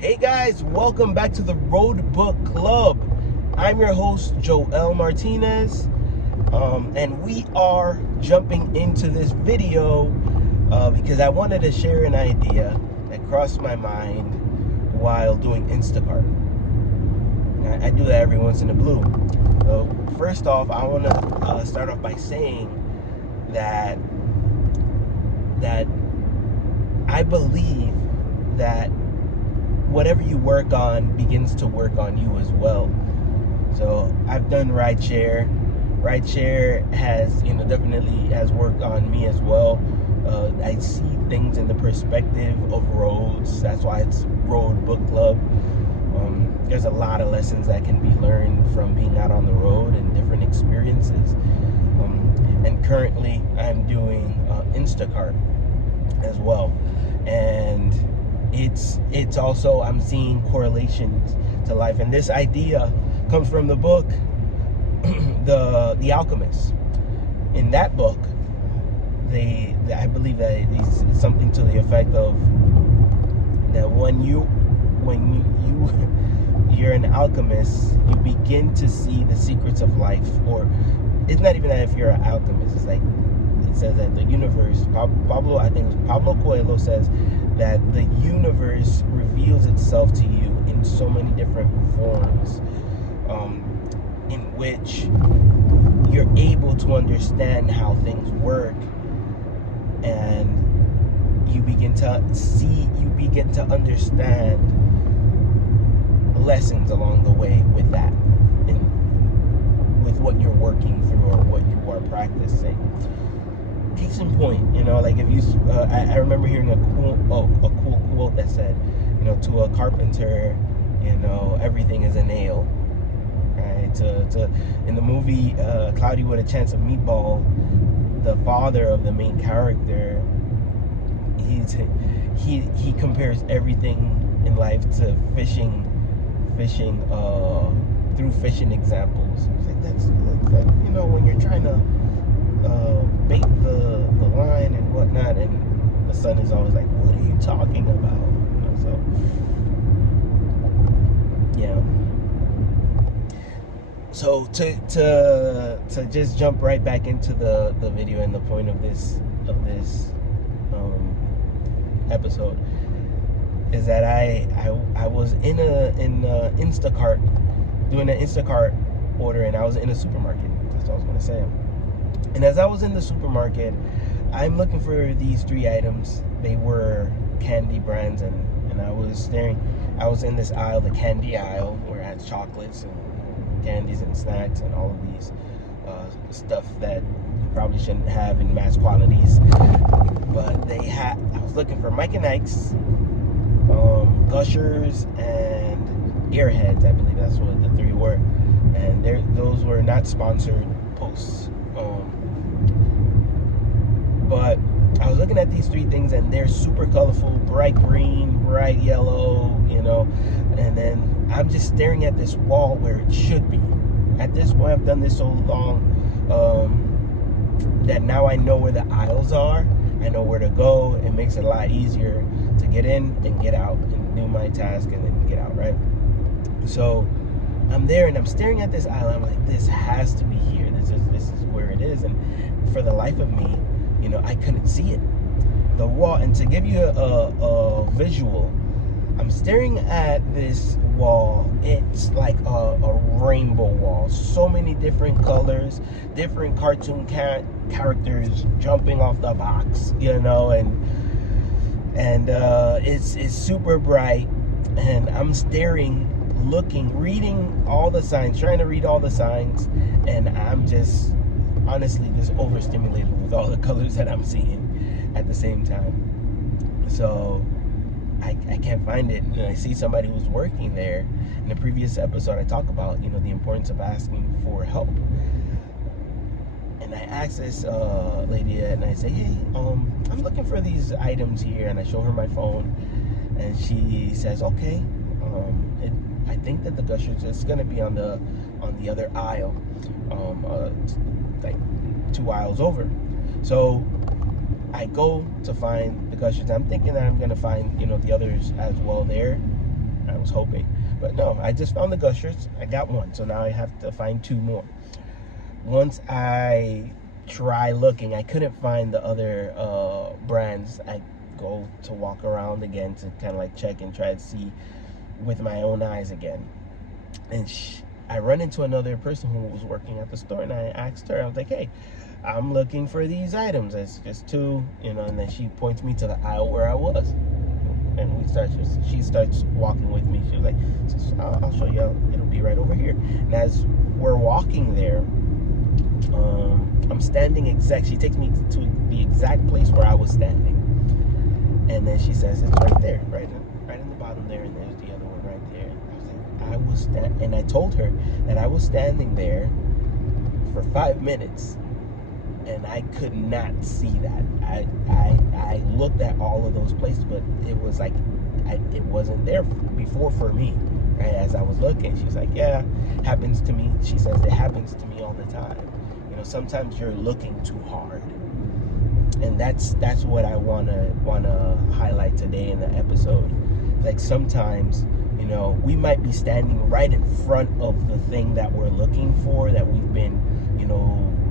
Hey guys, welcome back to the Road Book Club. I'm your host, Joel Martinez, and we are jumping into this video because I wanted to share an idea that crossed my mind while doing Instacart. I do that every once in a blue. So first off, I want to start off by saying that I believe that whatever you work on begins to work on you as well. So I've done rideshare. Rideshare has, definitely has worked on me as well. I see things in the perspective of roads. That's why it's Road Book Club. There's a lot of lessons that can be learned from being out on the road and different experiences. And currently I'm doing Instacart as well. And it's also, I'm seeing correlations to life, and this idea comes from the book the Alchemist. In that book, I believe that it's something to the effect of that when you're an alchemist, you begin to see the secrets of life. Or it's not even that if you're an alchemist, it's like it says that the universe, I think it was Pablo Coelho says that the universe reveals itself to you in so many different forms, in which you're able to understand how things work, and you begin to understand lessons along the way with that, and with what you're working through or what you are practicing. Case in point, like if you, I remember hearing a cool quote that said, to a carpenter, everything is a nail, right? To in the movie Cloudy with a Chance of Meatball, the father of the main character, he compares everything in life to fishing through fishing examples. It's like that's when you're trying to bait the line and whatnot, and the son is always like, what are you talking about? So yeah. So to just jump right back into the video and the point of this episode is that I was in Instacart, doing an Instacart order, and I was in a supermarket. That's what I was gonna say. And as I was in the supermarket, I'm looking for these three items. They were candy brands, and I was staring. I was in this aisle, the candy aisle, where it has chocolates and candies and snacks and all of these stuff that you probably shouldn't have in mass quantities. But I was looking for Mike and Ikes, Gushers, and AirHeads. I believe that's what the three were. And those were not sponsored posts. But I was looking at these three things, and they're super colorful, bright green, bright yellow, and then I'm just staring at this wall where it should be. At this point, I've done this so long that now I know where the aisles are. I know where to go. It makes it a lot easier to get in and get out and do my task and then get out, right? So I'm there and I'm staring at this aisle. I'm like, this has to be here. This is where it is. And for the life of me, I couldn't see it. The wall, and to give you a visual, I'm staring at this wall. It's like a rainbow wall. So many different colors, different cartoon characters jumping off the box, and it's super bright. And I'm staring, looking, reading all the signs, trying to read all the signs, and I'm just honestly just overstimulated with all the colors that I'm seeing at the same time. So I can't find it. And I see somebody who's working there. In the previous episode, I talk about the importance of asking for help. And I asked this lady, and I say, hey, I'm looking for these items here, and I show her my phone, and she says, okay, I think that the Gushers is going to be on the other aisle, like 2 aisles over. So I go to find the Gushers. I'm thinking that I'm going to find, the others as well there. I was hoping. But no, I just found the Gushers. I got one, so now I have to find 2 more. Once I try looking, I couldn't find the other brands. I go to walk around again to kind of like check and try to see with my own eyes again. And I run into another person who was working at the store, and I asked her, I was like, hey, I'm looking for these items. It's just 2, and then she points me to the aisle where I was. And she starts walking with me. She was like, I'll show you. It'll be right over here. And as we're walking there, I'm standing she takes me to the exact place where I was standing. And then she says, it's right there, right in the bottom there, and there's the other one right there. I was like, and I told her that I was standing there for 5 minutes, and I could not see that. I looked at all of those places, but it was like it wasn't there before for me. Right, as I was looking, she was like, yeah, happens to me. She says it happens to me all the time. Sometimes you're looking too hard, and that's what I wanna highlight today in the episode. Like sometimes, we might be standing right in front of the thing that we're looking for, that we've been,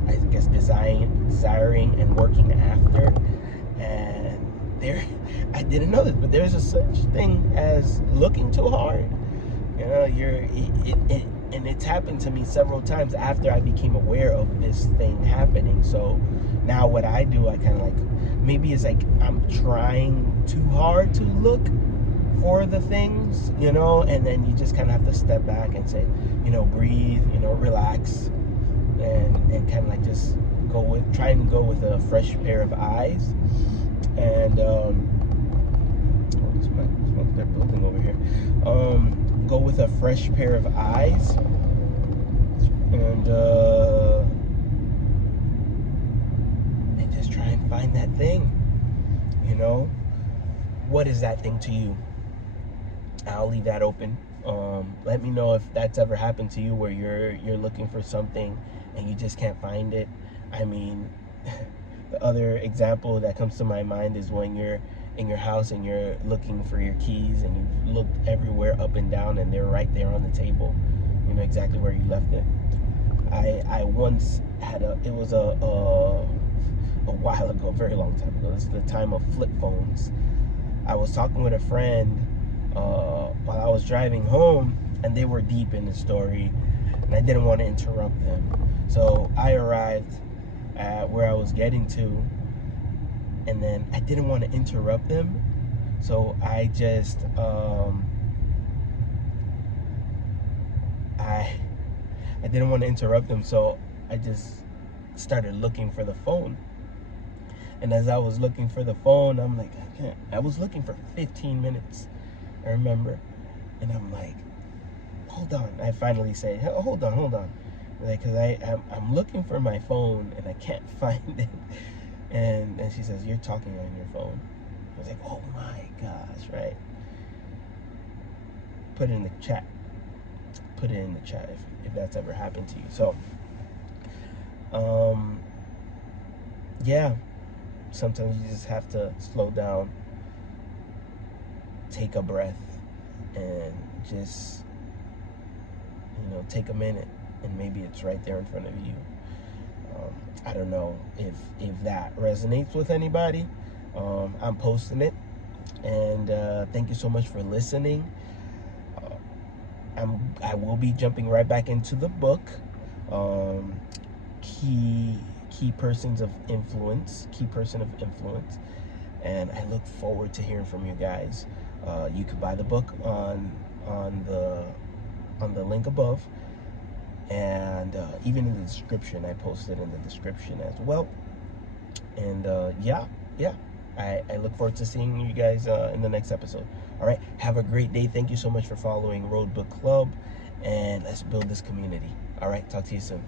I guess desiring and working after. And I didn't know this, but there's a such thing as looking too hard. And it's happened to me several times after I became aware of this thing happening. So now what I do, I kind of like, maybe it's like I'm trying too hard to look for the things, and then you just kind of have to step back and say, breathe, relax, and kind of like just try and go with a fresh pair of eyes. And they're building over here. Go with a fresh pair of eyes, and just try and find that thing. What is that thing to you? I'll leave that open. Let me know if that's ever happened to you, where you're looking for something and you just can't find it. I mean, the other example that comes to my mind is when you're in your house and you're looking for your keys, and you've looked everywhere up and down, and they're right there on the table. You know exactly where you left it. I once had it was a while ago, a very long time ago. This is the time of flip phones. I was talking with a friend while I was driving home, and they were deep in the story, and I didn't want to interrupt them. So I arrived at where I was getting to, and then I didn't want to interrupt them, so I just I didn't want to interrupt them, so I just started looking for the phone. And as I was looking for the phone, I'm like, I was looking for 15 minutes, I remember, and I'm like, hold on. I finally say, hold on, like, because I'm looking for my phone and I can't find it. And she says, you're talking on your phone. I was like, oh my gosh, right? Put it in the chat. Put it in the chat if that's ever happened to you. So, yeah, sometimes you just have to slow down, take a breath, and just, take a minute, and maybe it's right there in front of you. I don't know if that resonates with anybody. I'm posting it, and thank you so much for listening. I will be jumping right back into the book, key person of influence, and I look forward to hearing from you guys. You could buy the book on the link above. And even in the description, I posted in the description as well. And yeah, I look forward to seeing you guys in the next episode. All right, have a great day. Thank you so much for following Road Book Club, and let's build this community. All right, talk to you soon.